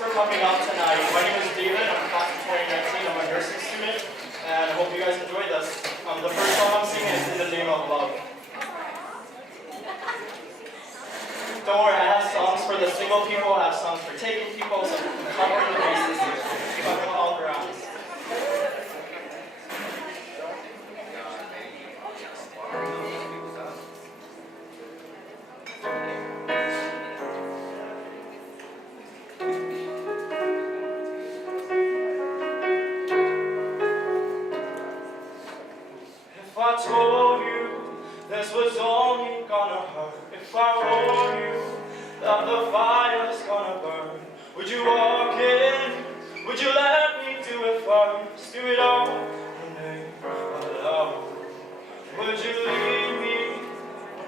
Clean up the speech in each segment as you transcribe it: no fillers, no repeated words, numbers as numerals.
for coming out tonight. My name is David. I'm class of 2019. I'm a nursing student, and I hope you guys enjoy this. The first song I'm singing is In the Name of Love. Don't worry, I have songs for the single people, I have songs for taking people, so I'm covering the bases here. Covering all grounds. If I told you this was only gonna hurt, if I warned you that the fire's gonna burn, would you walk in? Would you let me do it first? Do it all in the name of love. Would you leave me?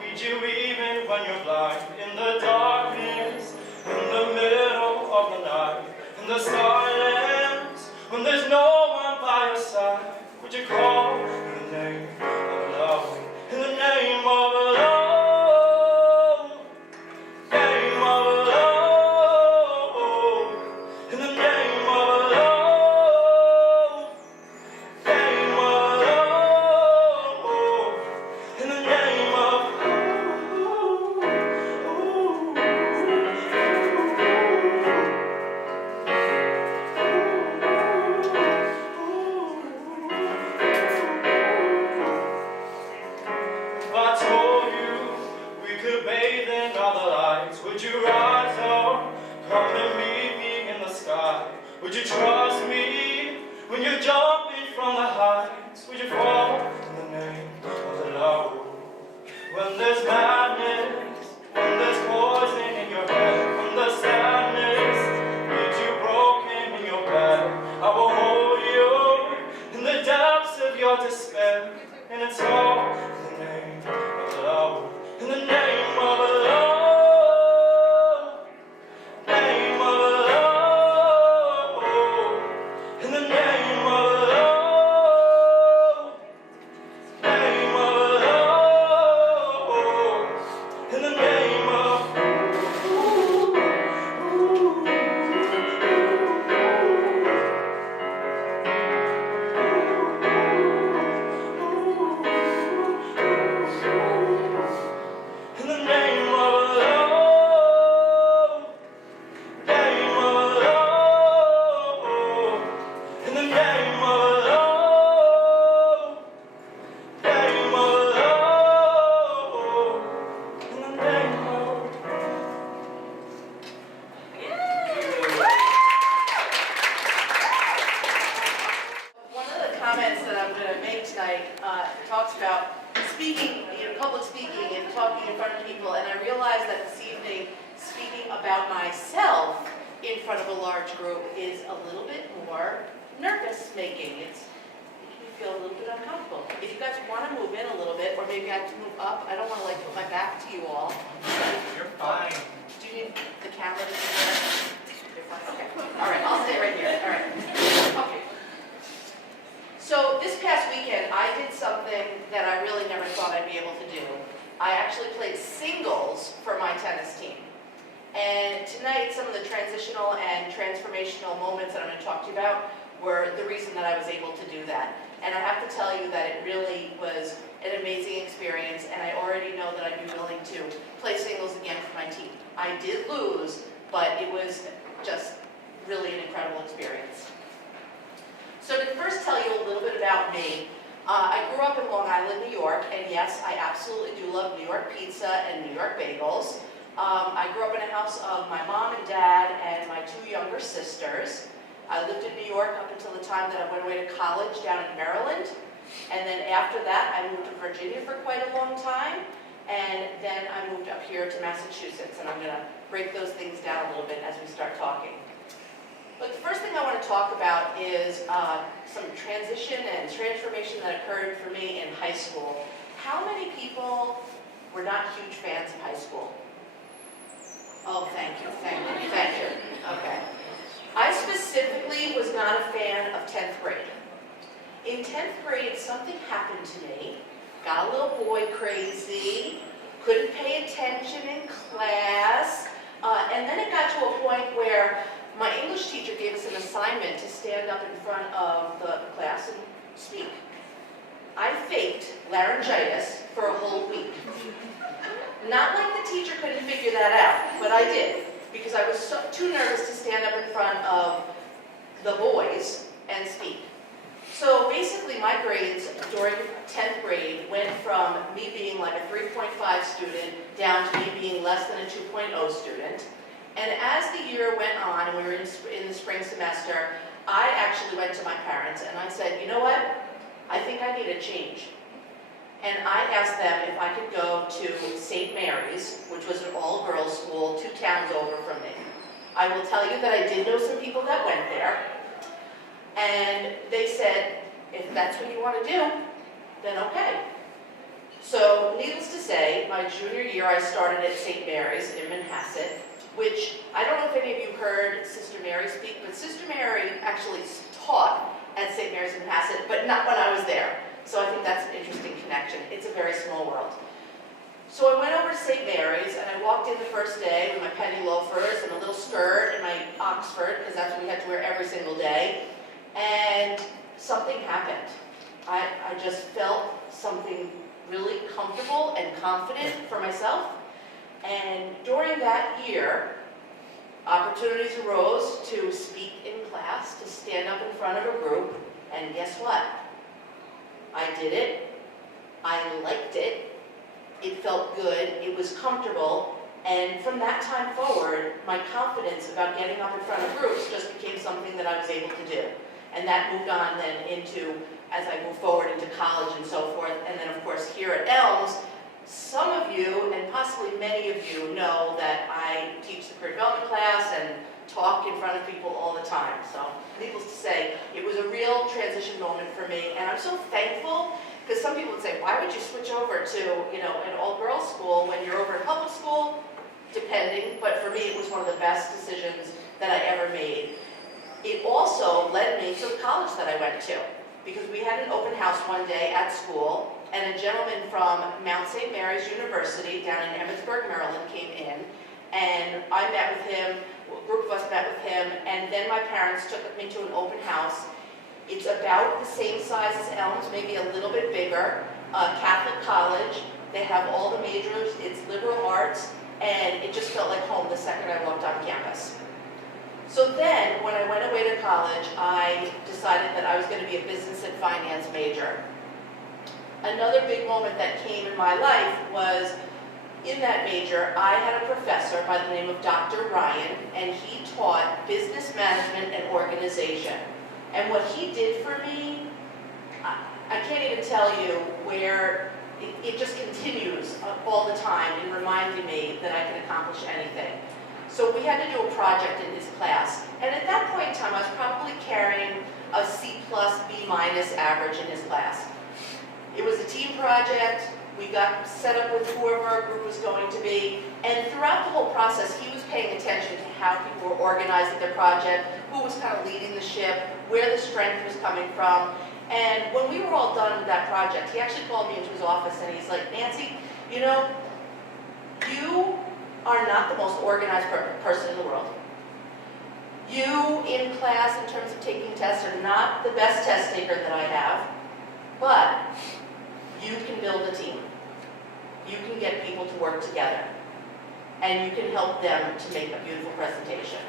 Would you even when you're blind? In the darkness, in the middle of the night, in the silence, when there's no one by your side, would you call in the name of love? In the name of love. Would you rise up, come and meet me in the sky? Would you trust me when you're jumping from the heights? Would you fall in the name of the love? When there's madness, when there's poison in your head, when the sadness leaves you broken in your bed, I will hold you in the depths of your despair, and it's all in the name of love, in the name of love. Talks about speaking, public speaking and talking in front of people, and I realized that this evening speaking about myself in front of a large group is a little bit more nervous-making. It's making me feel a little bit uncomfortable. If you guys want to move in a little bit, or maybe I have to move up, I don't want to put my back to you all. You're fine. Do you need the camera to be there? You're fine. Okay. All right, I'll stay right here. All right. Okay. So this past weekend, I did something that I really never thought I'd be able to do. I actually played singles for my tennis team. And tonight, some of the transitional and transformational moments that I'm going to talk to you about were the reason that I was able to do that. And I have to tell you that it really was an amazing experience, and I already know that I'd be willing to play singles again for my team. I did lose, but it was just really an incredible experience. So to first tell you a little bit about me, I grew up in Long Island, New York, and yes, I absolutely do love New York pizza and New York bagels. I grew up in a house of my mom and dad and my two younger sisters. I lived in New York up until the time that I went away to college down in Maryland. And then after that, I moved to Virginia for quite a long time. And then I moved up here to Massachusetts, and I'm going to break those things down a little bit as we start talking. But the first thing I want to talk about is some transition and transformation that occurred for me in high school. How many people were not huge fans of high school? Oh, thank you, thank you, thank you. Okay. I specifically was not a fan of 10th grade. In 10th grade, something happened to me. Got a little boy crazy, couldn't pay attention in class, and then it got to a point where my English assignment to stand up in front of the class and speak. I faked laryngitis for a whole week. Not like the teacher couldn't figure that out, but I did, because I was too nervous to stand up in front of the boys and speak. So basically my grades during 10th grade went from me being like a 3.5 student down to me being less than a 2.0 student. And as the year went on and we were in the spring semester, I actually went to my parents and I said, you know what? I think I need a change. And I asked them if I could go to St. Mary's, which was an all-girls school 2 towns over from me. I will tell you that I did know some people that went there. And they said, if that's what you want to do, then okay. So needless to say, my junior year I started at St. Mary's in Manhasset, which I don't know if any of you heard Sister Mary speak, but Sister Mary actually taught at St. Mary's in Manhasset, but not when I was there. So I think that's an interesting connection. It's a very small world. So I went over to St. Mary's and I walked in the first day with my penny loafers and a little skirt and my Oxford, because that's what we had to wear every single day. And something happened. I just felt something really comfortable and confident for myself. And during that year, opportunities arose to speak in class, to stand up in front of a group, and guess what? I did it. I liked it. It felt good. It was comfortable. And from that time forward, my confidence about getting up in front of groups just became something that I was able to do. And that moved on then into, as I moved forward into college and so forth. And then of course here at Elms, some of you, and possibly many of you, know that I teach the career development class and talk in front of people all the time. So needless to say, it was a real transition moment for me. And I'm so thankful, because some people would say, why would you switch over to, an all-girls school when you're over in public school? Depending, but for me it was one of the best decisions that I ever made. It also led me to the college that I went to, because we had an open house one day at school, and a gentleman from Mount St. Mary's University down in Emmitsburg, Maryland came in, and I met with him, a group of us met with him, and then my parents took me to an open house. It's about the same size as Elms, maybe a little bit bigger, Catholic college. They have all the majors, it's liberal arts, and it just felt like home the second I walked on campus. So then, when I went away to college, I decided that I was going to be a business and finance major. Another big moment that came in my life was, in that major, I had a professor by the name of Dr. Ryan, and he taught business management and organization. And what he did for me, I can't even tell you where, it just continues all the time in reminding me that I can accomplish anything. So we had to do a project in his class, and at that point in time I was probably carrying a C+, B- average in his class. It was a team project, we got set up with whoever our group was going to be, and throughout the whole process he was paying attention to how people were organizing their project, who was kind of leading the ship, where the strength was coming from. And when we were all done with that project, he actually called me into his office and he's like, Nancy, you are not the most organized person in the world. You, in class, in terms of taking tests, are not the best test taker that I have, but you can build a team. You can get people to work together, and you can help them to make a beautiful presentation.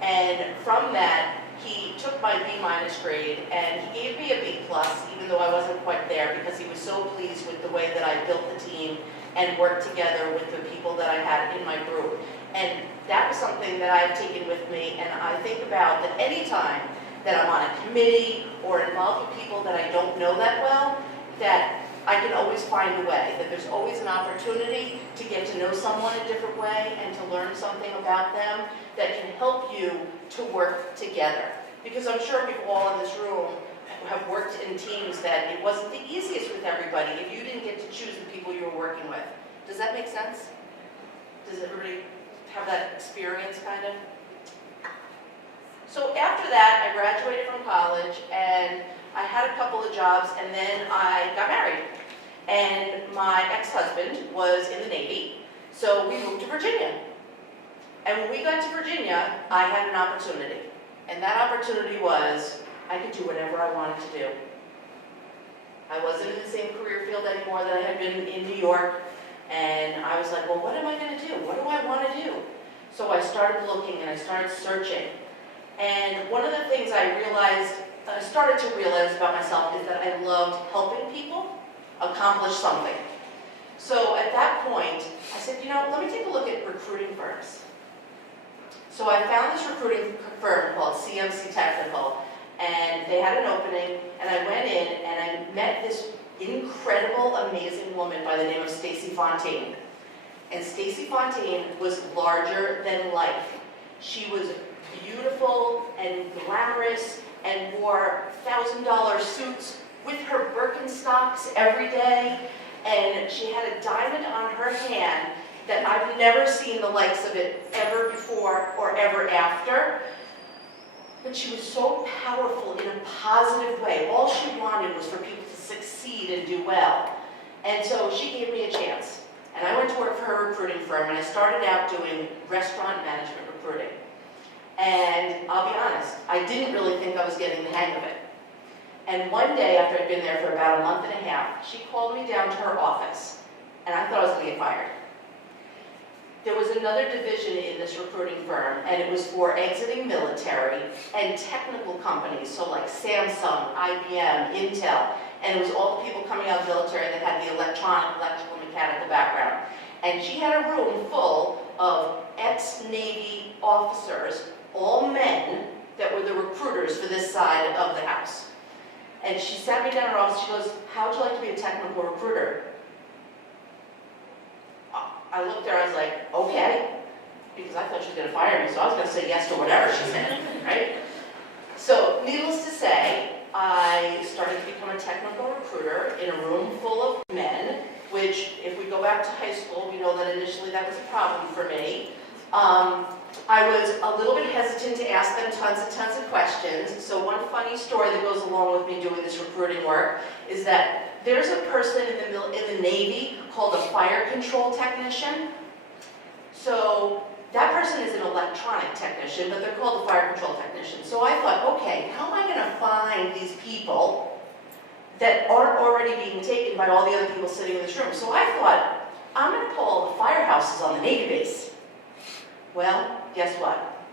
And from that, he took my B- grade, and he gave me a B+, even though I wasn't quite there, because he was so pleased with the way that I built the team and worked together with the people that I had in my group. And that was something that I've taken with me, and I think about that any time that I'm on a committee or involved with people that I don't know that well, that I can always find a way, that there's always an opportunity to get to know someone a different way and to learn something about them that can help you to work together. Because I'm sure people all in this room have worked in teams that it wasn't the easiest with everybody if you didn't get to choose the people you were working with. Does that make sense? Does everybody have that experience, kind of? So after that, I graduated from college, and I had a couple of jobs, and then I got married. And my ex-husband was in the Navy, so we moved to Virginia. And when we got to Virginia, I had an opportunity. And that opportunity was, I could do whatever I wanted to do. I wasn't in the same career field anymore that I had been in New York, and I was like, well, what am I going to do? What do I want to do? So I started looking and I started searching. And one of the things I started to realize about myself is that I loved helping people accomplish something. So at that point, I said, let me take a look at recruiting firms. So I found this recruiting firm called CMC Technical, and they had an opening, and I went in and I met this incredible, amazing woman by the name of Stacy Fontaine. And Stacy Fontaine was larger than life. She was beautiful and glamorous and wore $1,000 suits with her Birkenstocks every day, and she had a diamond on her hand that I've never seen the likes of it ever before or ever after. But she was so powerful in a positive way. All she wanted was for people to succeed and do well. And so she gave me a chance. And I went to work for her recruiting firm, and I started out doing restaurant management recruiting. And I'll be honest, I didn't really think I was getting the hang of it. And one day, after I'd been there for about a month and a half, she called me down to her office, and I thought I was going to get fired. There was another division in this recruiting firm, and it was for exiting military and technical companies, so like Samsung, IBM, Intel, and it was all the people coming out of the military that had the electrical, mechanical background. And she had a room full of ex-Navy officers, all men, that were the recruiters for this side of the house. And she sat me down in her office, she goes, how would you like to be a technical recruiter? I looked at her, I was like, okay, because I thought she was going to fire me, so I was going to say yes to whatever she said, right? So, needless to say, I started to become a technical recruiter in a room full of men, which, if we go back to high school, we know that initially that was a problem for me. I was a little bit hesitant to ask them tons of questions. So one funny story that goes along with me doing this recruiting work is that there's a person in the Navy called a fire control technician. So that person is an electronic technician, but they're called a fire control technician. So I thought, okay, how am I going to find these people that aren't already being taken by all the other people sitting in this room? So I thought, I'm going to pull all the firehouses on the Navy base. Well, guess what?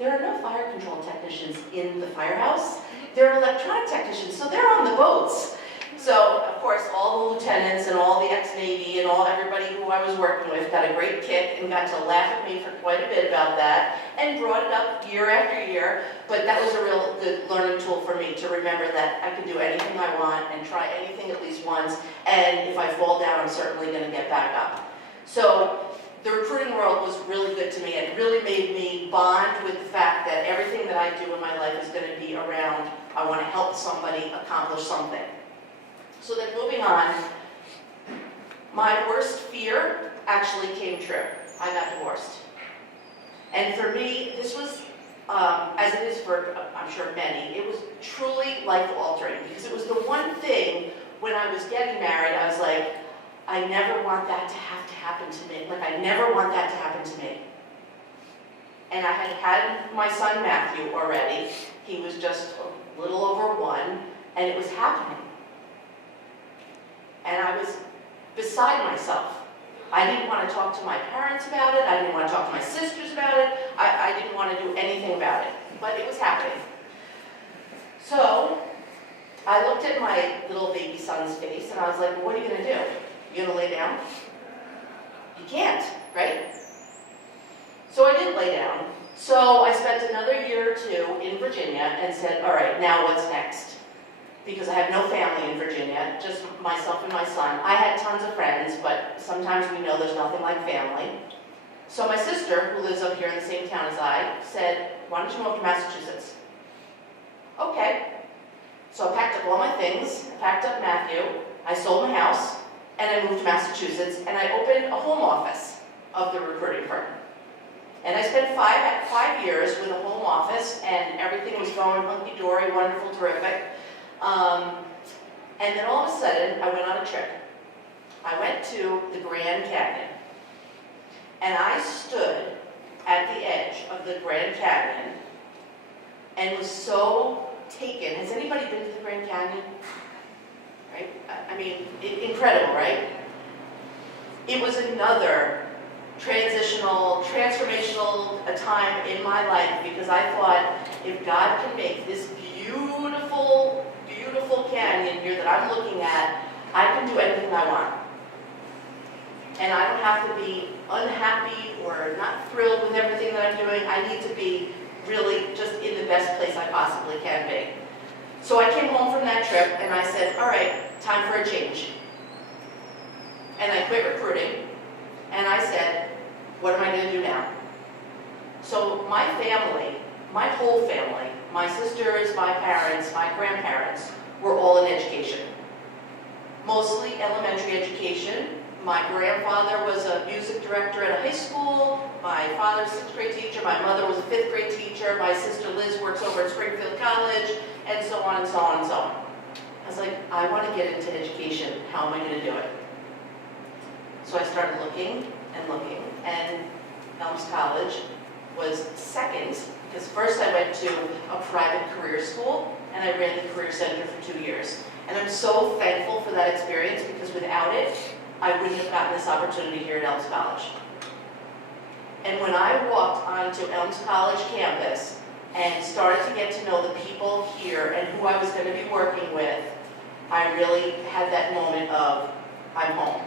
There are no fire control technicians in the firehouse. They're electronic technicians, so they're on the boats. So, of course, all the lieutenants and all the ex-Navy and everybody who I was working with got a great kick and got to laugh at me for quite a bit about that and brought it up year after year. But that was a real good learning tool for me to remember that I can do anything I want and try anything at least once. And if I fall down, I'm certainly going to get back up. So the recruiting world was really good to me. It really made me bond with the fact that everything that I do in my life is going to be around, I want to help somebody accomplish something. So then moving on, my worst fear actually came true. I got divorced. And for me, this was, as it is for, I'm sure, many, it was truly life-altering because it was the one thing when I was getting married, I was like, I never want that to have to happen to me. Like, I never want that to happen to me. And I had my son Matthew already. He was just a little over 1, and it was happening. And I was beside myself. I didn't want to talk to my parents about it. I didn't want to talk to my sisters about it. I didn't want to do anything about it. But it was happening. So I looked at my little baby son's face, and I was like, well, what are you going to do? You going to lay down? You can't, right? So I didn't lay down. So I spent another year or 2 in Virginia and said, all right, now what's next? Because I have no family in Virginia, just myself and my son. I had tons of friends, but sometimes we know there's nothing like family. So my sister, who lives up here in the same town as I, said, why don't you move to Massachusetts? Okay. So I packed up all my things, I packed up Matthew, I sold my house, and I moved to Massachusetts, and I opened a home office of the recruiting firm. And I spent 5 years with a home office, and everything was going hunky-dory, wonderful, terrific. And then all of a sudden, I went on a trip. I went to the Grand Canyon. And I stood at the edge of the Grand Canyon, and was so taken. Has anybody been to the Grand Canyon? Right? I mean, incredible, right? It was another transformational time in my life, because I thought, if God can make this beautiful, beautiful canyon here that I'm looking at, I can do anything I want. And I don't have to be unhappy or not thrilled with everything that I'm doing. I need to be really just in the best place I possibly can be. So I came home from that trip and I said, all right, time for a change. And I quit recruiting and I said, what am I going to do now? So my family, my whole family, my sisters, my parents, my grandparents, were all in education. Mostly elementary education. My grandfather was a music director at a high school. My father's a 6th grade teacher. My mother was a 5th grade teacher. My sister Liz works over at Springfield College, and so on and so on and so on. I was like, I want to get into education. How am I going to do it? So I started looking, and Elms College was second, because first I went to a private career school, and I ran the Career Center for 2 years. And I'm so thankful for that experience, because without it, I wouldn't have gotten this opportunity here at Elms College. And when I walked onto Elms College campus and started to get to know the people here and who I was going to be working with, I really had that moment of, I'm home.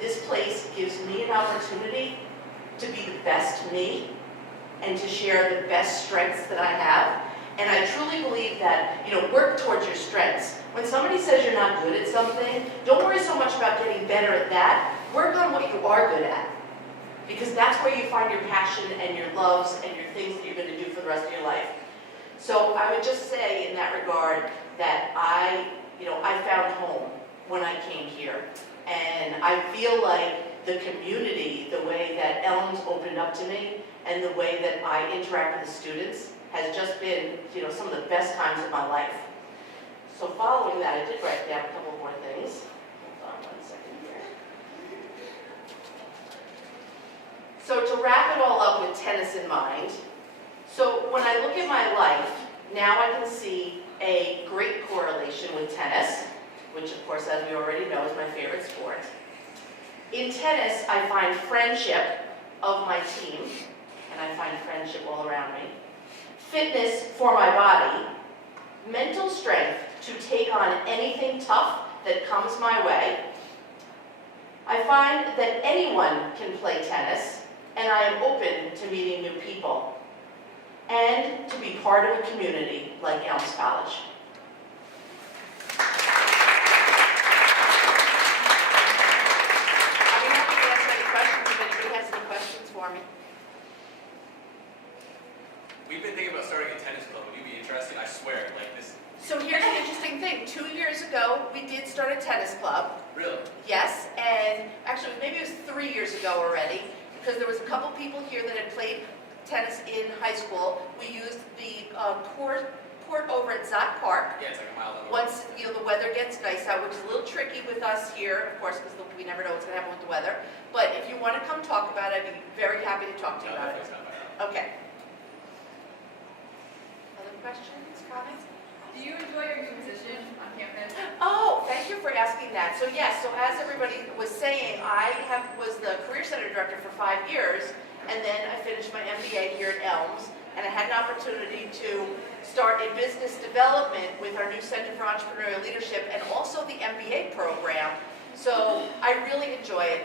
This place gives me an opportunity to be the best me and to share the best strengths that I have. And I truly believe that, work towards your strengths. When somebody says you're not good at something, don't worry so much about getting better at that. Work on what you are good at. Because that's where you find your passion and your loves and your things that you're going to do for the rest of your life. So I would just say in that regard that I found home when I came here. And I feel like the community, the way that Elms opened up to me, and the way that I interact with the students has just been, some of the best times of my life. So following that, I did write down a couple more things. Hold on one second here. So to wrap it all up with tennis in mind, so when I look at my life, now I can see a great correlation with tennis, which of course, as we already know, is my favorite sport. In tennis, I find friendship of my team, and I find friendship all around me. Fitness for my body, mental strength to take on anything tough that comes my way. I find that anyone can play tennis, and I am open to meeting new people, and to be part of a community like Elms College. I'm happy to answer any questions if anybody has any questions for me. We've been thinking about starting a tennis club. Would you be interested? I swear, like this. So here's the interesting thing. 2 years ago, we did start a tennis club. Really? Yes, and actually maybe it was 3 years ago already, because there was a couple people here that had played tennis in high school. We used the court over at Zott Park. Yeah, it's like a mile down the road. Once the weather gets nice out, which is a little tricky with us here, of course, because we never know what's going to happen with the weather. But if you want to come talk about it, I'd be very happy to talk to you No, about it. it's not bad. Okay. Other questions, comments? Do you enjoy your new position on campus? Oh, thank you for asking that. So yes, so as everybody was saying, I was the Career Center Director for 5 years, and then I finished my MBA here at Elms, and I had an opportunity to start in business development with our new Center for Entrepreneurial Leadership and also the MBA program. So I really enjoy it.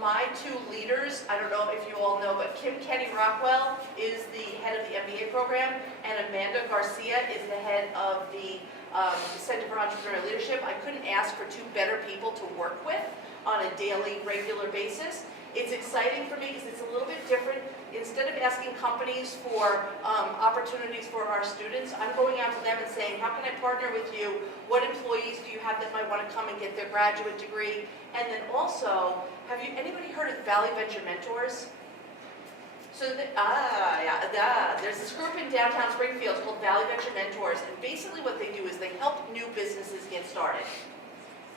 My two leaders, I don't know if you all know, but Kim Kenny Rockwell is the head of the MBA program, and Amanda Garcia is the head of the Center for Entrepreneurial Leadership. I couldn't ask for two better people to work with on a daily, regular basis. It's exciting for me because it's a little bit different. Instead of asking companies for opportunities for our students, I'm going out to them and saying, how can I partner with you? What employees do you have that might want to come and get their graduate degree? And then also, have anybody heard of Valley Venture Mentors? So, there's this group in downtown Springfield called Valley Venture Mentors, and basically what they do is they help new businesses get started.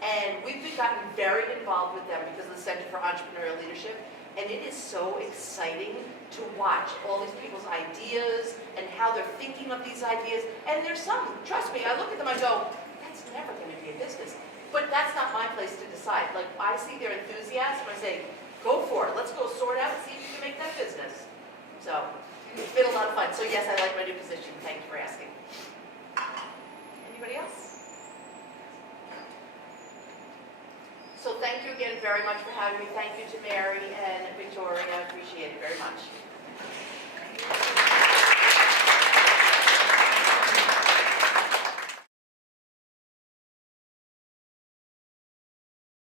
And we've gotten very involved with them because of the Center for Entrepreneurial Leadership. And it is so exciting to watch all these people's ideas and how they're thinking of these ideas. And there's some, trust me, I look at them, I go, that's never going to be a business. But that's not my place to decide. Like, I see their enthusiasm, I say, go for it. Let's go sort out and see if you can make that business. So, it's been a lot of fun. So yes, I like my new position. Thank you for asking. Anybody else? So thank you again very much for having me. Thank you to Mary and Victoria. I appreciate it very much.